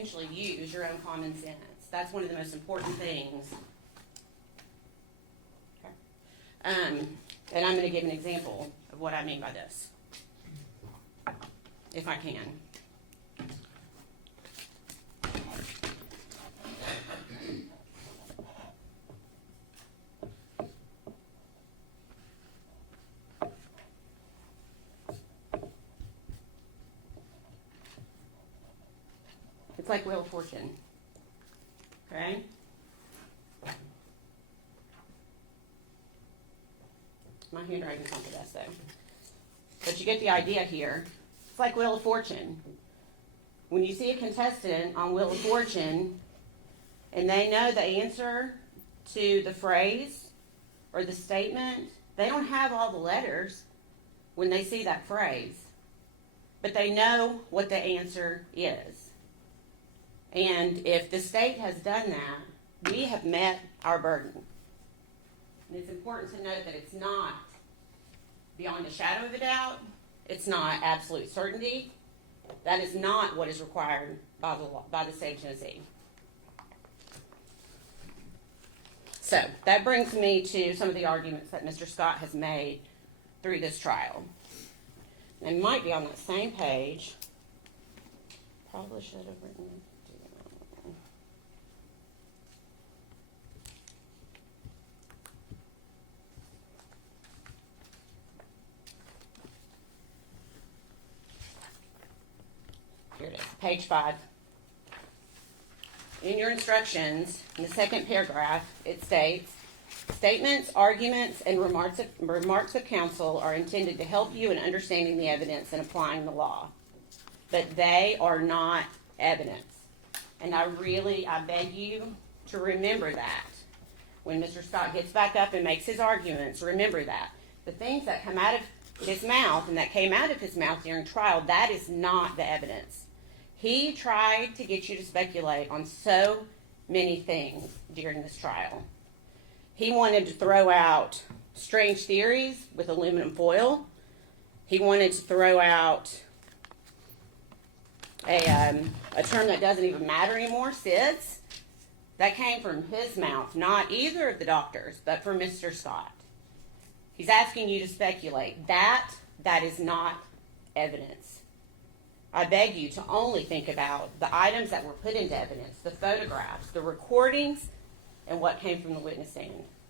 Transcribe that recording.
essentially use your own common sense. That's one of the most important things. Okay. And I'm going to give an example of what I mean by this, if I can. It's like Wheel of Fortune. Okay? My handwriting's not the best though. But you get the idea here. It's like Wheel of Fortune. When you see a contestant on Wheel of Fortune and they know the answer to the phrase or the statement, they don't have all the letters when they see that phrase, but they know what the answer is. And if the state has done that, we have met our burden. And it's important to note that it's not beyond a shadow of a doubt. It's not absolute certainty. That is not what is required by the law, by the state of Tennessee. So that brings me to some of the arguments that Mr. Scott has made through this trial. They might be on that same page. Probably should have written it. Here it is, page 5. In your instructions, in the second paragraph, it states, statements, arguments, and remarks of counsel are intended to help you in understanding the evidence and applying the law. But they are not evidence. And I beg you to remember that. When Mr. Scott gets back up and makes his arguments, remember that. The things that come out of his mouth and that came out of his mouth during trial, that is not the evidence. He tried to get you to speculate on so many things during this trial. He wanted to throw out strange theories with aluminum foil. He wanted to throw out a term that doesn't even matter anymore, SIDS. That came from his mouth, not either of the doctors, but from Mr. Scott. He's asking you to speculate. That is not evidence. I beg you to only think about the items that were put into evidence, the photographs, the recordings, and what came from the witness stand.